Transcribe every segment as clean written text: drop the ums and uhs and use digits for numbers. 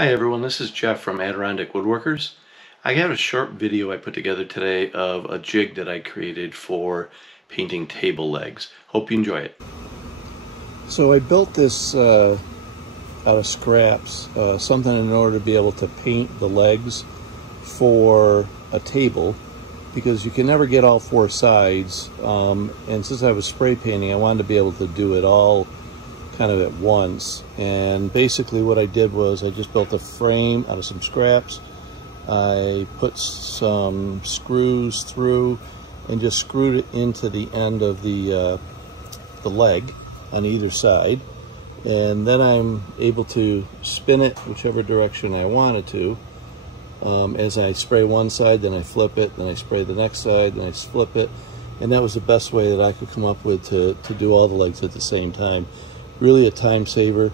Hi everyone, this is Jeff from Adirondack Woodworkers. I have a short video I put together today of a jig that I created for painting table legs. Hope you enjoy it. So I built this out of scraps, something in order to be able to paint the legs for a table, because you can never get all four sides, and since I was spray painting, I wanted to be able to do it all kind of at once. And basically what I did was I just built a frame out of some scraps. I put some screws through and just screwed it into the end of the leg on either side, and then I'm able to spin it whichever direction I wanted to. As I spray one side, then I flip it, then I spray the next side, then I flip it, and that was the best way that I could come up with to do all the legs at the same time. Really a time saver.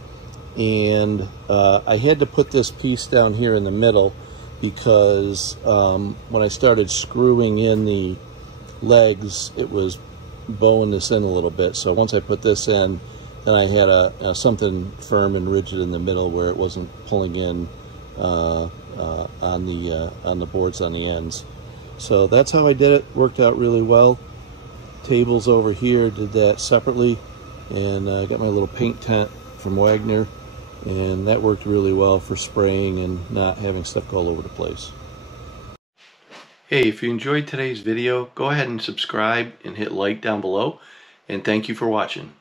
And I had to put this piece down here in the middle because when I started screwing in the legs, it was bowing this in a little bit. So once I put this in, then I had something firm and rigid in the middle where it wasn't pulling in on the boards on the ends. So that's how I did it. Worked out really well. Tables over here, did that separately, and I got my little paint tent from Wagner, and that worked really well for spraying and not having stuff go all over the place. Hey, if you enjoyed today's video, go ahead and subscribe and hit like down below, and thank you for watching.